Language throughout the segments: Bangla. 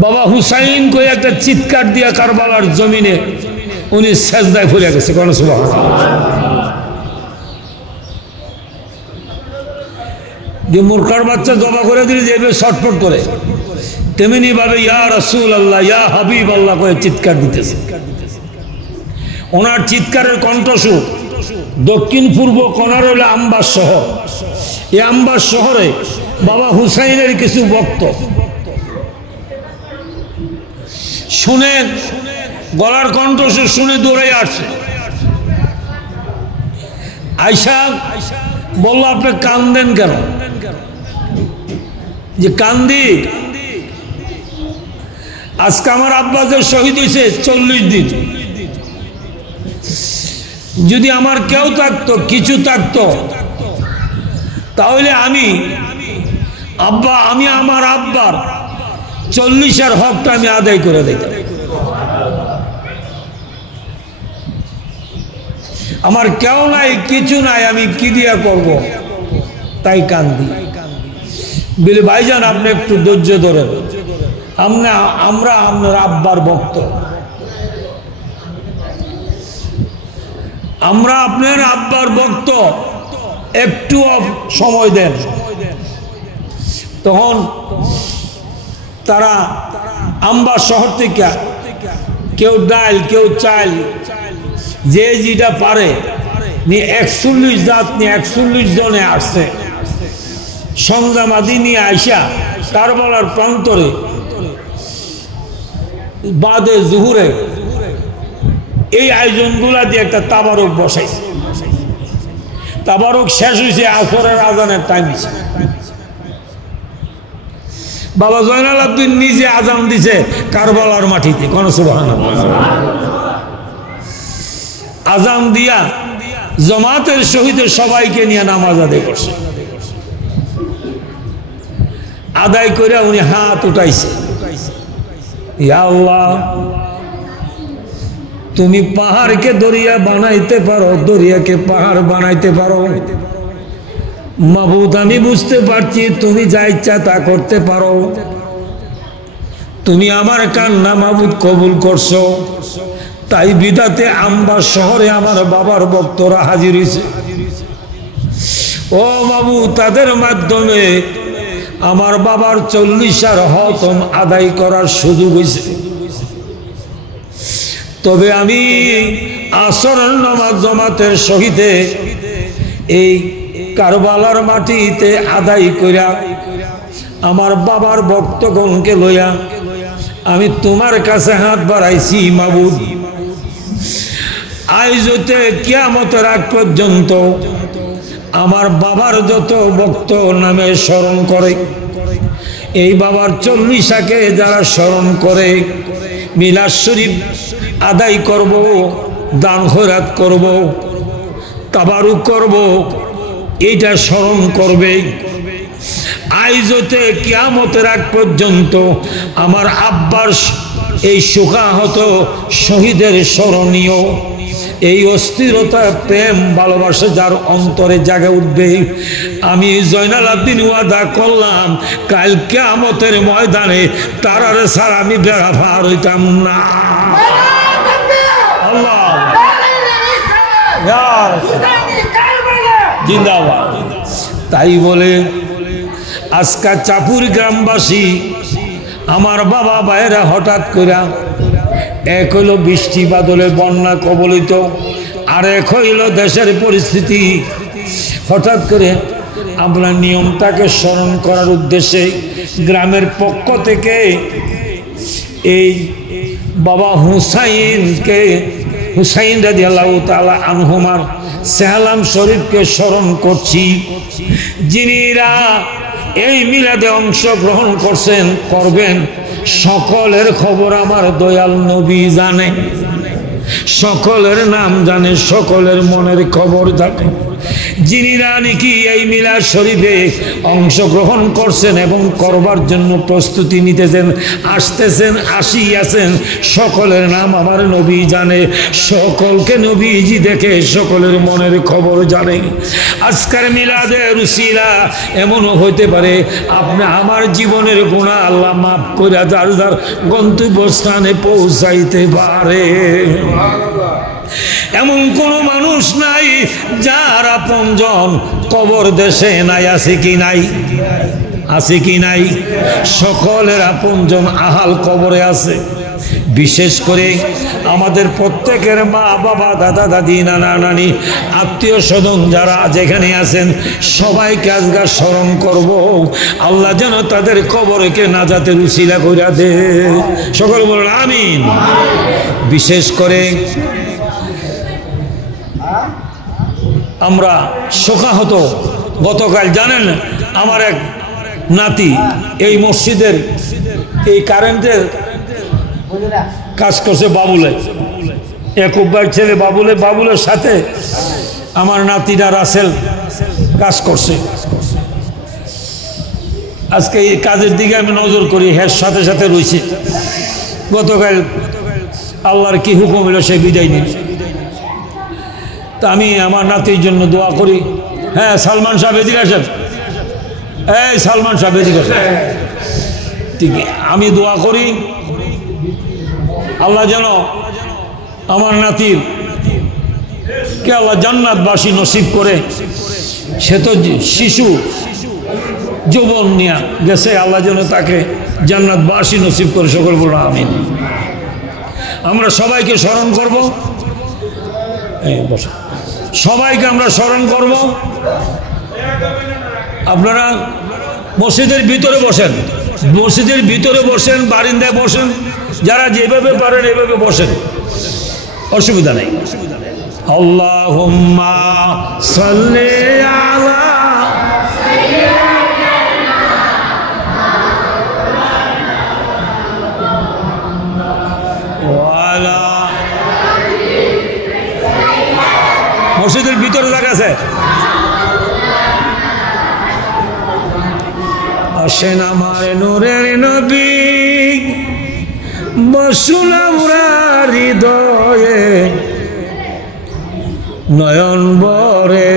বাবা হুসাইন কই একটা চিৎকার দিয়া কারবালার জমিনে উনি সেজদায় পড়ে গেছে। কোন যে মূর্খার বাচ্চা জবা করে দিলে যে ছটফট করে, তেমনি ভাবে ইয়া রাসূলুল্লাহ ইয়া হাবিবাল্লাহ করে চিৎকার দিতেছে। ওনার চিৎকারের কণ্ঠস্বর দক্ষিণ পূর্ব কোণার হলো আম্বার শহর। এই আম্বার শহরে বাবা হুসাইনের কিছু ভক্ত শুনে, গলার কণ্ঠস্বর শুনে দৌড়ে আসছে। আয়সা বলল আপনি কান্দেন কেন? যে কান্দি, আজকে আমার আব্বাকে শহীদ হয়েছে 40 দিন। যদি আমার কেউ থাকতো, কিছু থাকতো, তাহলে আমি আমার আব্বার 40-এর হকটা আমি আদায় করে দিতাম। আমার কেউ নাই, কিছু নাই, আমি কি দিয়া করব? তাই কান্দি। বলে ভাইজান আপনি একটু ধৈর্য ধরেন, আমরা আপনার আব্বার ভক্ত, আমরা আপনার আব্বার ভক্ত, একটু সময় দেন। তখন তারা আম্বার শহর থেকে কেউ ডাল, কেউ চাল, যে যেটা পারে নিয়ে 41 জাত নিয়ে 41 জনে আসছে। সংজামাদি নিয়ে আইসা কারবালার প্রান্তরে বাদে জুহুরে এই আয়োজনগুলা দিয়ে একটা তাবারক বসাইছে। তাবারক শেষ হয়েছে আসরের আজানের টাইম। বাবা জয়নাল আব্দিন নিজে আজান দিছে কারবালার মাটিতে। কোন সুবহানাল্লাহ। আজান দিয়া জামাতের শহীদের সবাইকে নিয়ে নামাজ আদায় করছে। আদায় করে উনি হাত উঠাইছে, ইয়া আল্লাহ তুমি পাহাড়কে দরিয়া বানাইতে পারো, দরিয়াকে পাহাড় বানাইতে পারো। মাবুদ আমি বুঝতে পারছি তুমি যা ইচ্ছা তা করতে পারো। তুমি আমার কান্না মাবুদ কবুল করছো, তাই বিদাতে আম্বার শহরে আমার বাবার ভক্তরা হাজির হয়েছে। ও মাবুদ তাদের মাধ্যমে আমার বাবার 40-এর হতম আদায় করার সুযোগ হয়েছে। তবে আমি আসরের নামাজ জামাতের সহিতে এই কারবালার মাটিতে আদায় কইরা আমার বাবার ভক্তগণকে লইয়া আমি তোমার কাছে হাত বাড়াইছি মাবুদ। আজ হতে কিয়ামতের আগ পর্যন্ত আমার বাবার যত ভক্ত নামে স্মরণ করে, এই বাবার 40-কে যারা স্মরণ করে মিলাদ শরীফ আদায় করব, দান খয়রাত করব, তাবারুক করব, এইটা স্মরণ করবে। আজ হতে কিয়ামতের আগ পর্যন্ত আমার আব্বার এই শোকাহত শহীদের স্মরণীয় এই অস্থিরতা, প্রেম, ভালোবাসা যার অন্তরে জাগে উঠবে, আমি জয়নাল আব্দিন ওয়াদা করলাম কাল কিয়ামতের ময়দানে তারার ছাড়া আমি বেড়া পার হইতাম না। আল্লাহ জিন্দাবাদ। তাই বলে আজকা চাপুর গ্রামবাসী আমার বাবা ভাইয়েরা হঠাৎ করে, এক হইল বৃষ্টি বাদলে বন্যা কবলিত, আর এক হইল দেশের পরিস্থিতি। হঠাৎ করে আমরা নিয়মটাকে স্মরণ করার উদ্দেশ্যে গ্রামের পক্ষ থেকে এই বাবা হুসাইন রাদিয়াল্লাহু তাআলা আনহুমার সালাম শরীফকে স্মরণ করছি, যিনিরা এই মিলাদে অংশগ্রহণ করবেন। সকলের খবর আমার দয়াল নবী জানে, সকলের নাম জানে, সকলের মনের খবর থাকে। যিনিরা নাকি এই মিলাদ শরীফে অংশগ্রহণ করছেন এবং করবার জন্য প্রস্তুতি নিতেছেন, আসতেছেন, আসিয়াছেন, সকলের নাম আমার নবী জানে, সকলকে নবীজি দেখে সকলের মনের খবর জানে। আজকের মিলাদের উসিলা এমনও হইতে পারে আপনি আমার জীবনের গুনাহ আল্লাহ মাফ করে যার যার গন্তব্যস্থানে পৌঁছাইতে পারে। এমন কোন মানুষ নাই যার আপনজন কবর দেশে নাই, আছে কি নাই? আছে কি নাই? সকলের আপনজন আহাল কবরে আছে। বিশেষ করে আমাদের প্রত্যেকের মা বাবা, দাদা দাদি, নানা নানি, আত্মীয় স্বজন যারা যেখানে আছেন সবাইকে আজকে স্মরণ করব। আল্লাহ যেন তাদের কবরকে নাজাতের উসিলা কইরা দে। সকল বলুন আমিন। বিশেষ করে আমরা শোকাহত, গতকাল জানেন আমার এক নাতি এই মসজিদের এই কারেন্টের কাজ করছে বাবুলে, একুব ভাইয়ের ছেলে বাবুলে, বাবুলের সাথে আমার নাতিরা রাসেল কাজ করছে। আজকে এই কাজের দিকে আমি নজর করি, হ্যাঁ সাথে সাথে রয়েছে। গতকাল আল্লাহর কি হুকুম হলো সে বিদায় নিল। তা আমি আমার নাতির জন্য দোয়া করি। হ্যাঁ সালমান সাহেব এদিকে আসেন, এই সালমান সাহেব এদিকে আসেন। ঠিক আমি দোয়া করি আল্লাহ যেন আমার নাতির কে আল্লাহ জান্নাতবাসী নসিব করে। সে তো শিশু যৌবন নিয়ে গেছে, আল্লাহ যেন তাকে জান্নাতবাসী নসিব করে। সকল বলো আমিন। আমরা সবাইকে স্মরণ করব, সবাইকে আমরা স্মরণ করব। আপনারা মসজিদের ভিতরে বসেন, মসজিদের ভিতরে বসেন, বারিন্দায় বসেন, যারা যেভাবে পারেন এভাবে বসেন, অসুবিধা নেই। আল্লাহুম্মা সাল্লি আলা মসজিদের ভিতরে জায়গা আছে, আসেন আমার নূরের নবী, বসুন আমরা হৃদয়ে, নয়ন বরে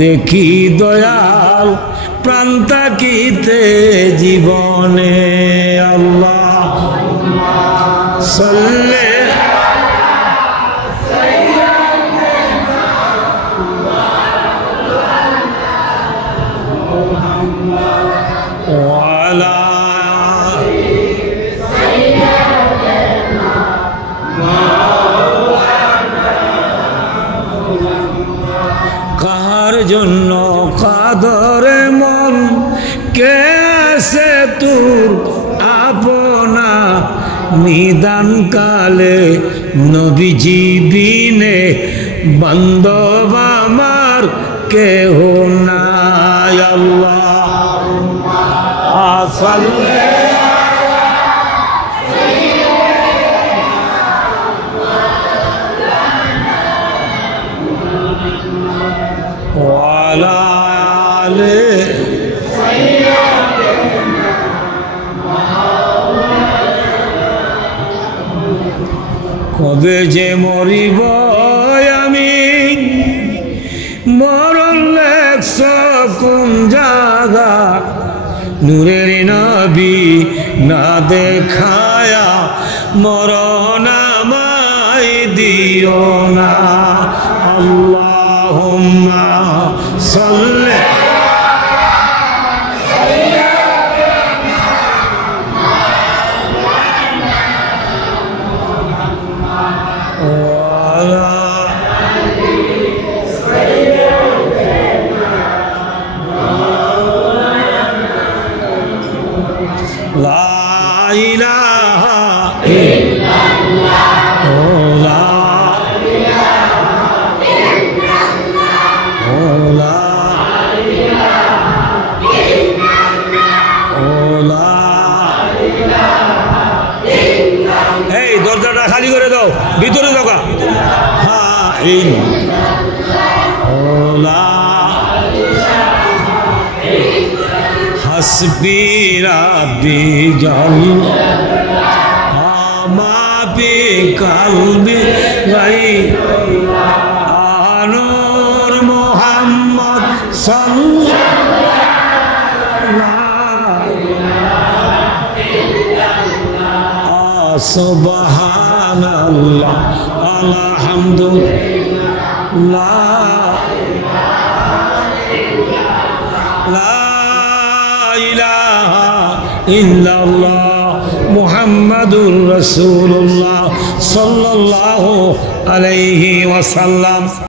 দেখি দয়াল প্রাণ তাকিতে জীবনে। আল্লাহ সাল্লি কার জন্য কাদরে মন কে আছে তোর আপনা, নিদান কালে নবীজি বিনে বান্ধব আমার কেহ নাই। আল্লাহুম্মা সাল্লি কবে যে মরিব আমি, মরণ লেখছ কোন জায়গা, নূরের নবী না দেখায়া মরণ আমায় দিও না। আল্লাহুম্মা সাল্লি ভিতরে দাও, হ্যাঁ এই হাসবি রাব্বি জাল্লাল্লাহ মা বি কলবি নূর মুহাম্মদ সাল্লাল্লাহু সুবহানাল্লাহ আলহামদুলিল্লাহ লা ইলাহা ইল্লাল্লাহ মুহাম্মাদুর রাসূলুল্লাহ সাল্লাল্লাহু আলাইহি ওয়াসাল্লাম।